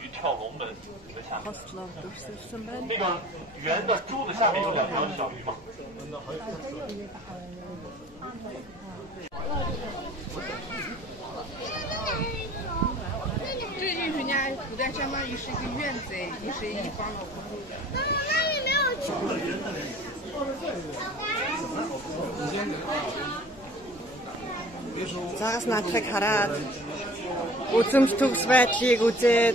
鱼跳龙门的下面， Postlovdursus ben. 那个圆的珠子下面有2条小鱼嘛。这个就是人家古代相当于是一个院子，也是一方的。那里没有去。 Zaraz na Trekharad. Ucumstuk svetlik ucet.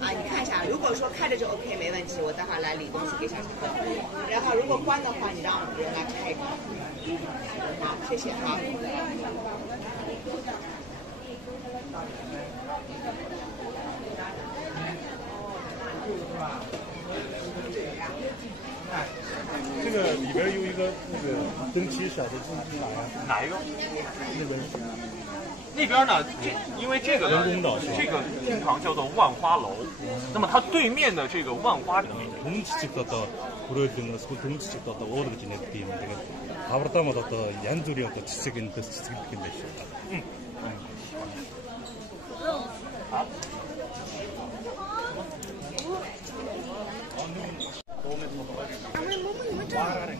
啊，你看一下，如果说开着就 OK 没问题，我待会儿来理东西给小朋友。然后如果关的话，你让人来开一开。好，谢谢哈。这个里边有一个那个灯旗小的是哪呀？哪一个？那个那边呢？因为这个呢，这个经常叫做万花楼。那么它对面的这个万花里面， 동치집도 보여드리는 거 동치집도 오르게 지냈기 때문에 아브라함도 또 얀두리랑 또 지색인 그 지색인 것이다. 好。你们这里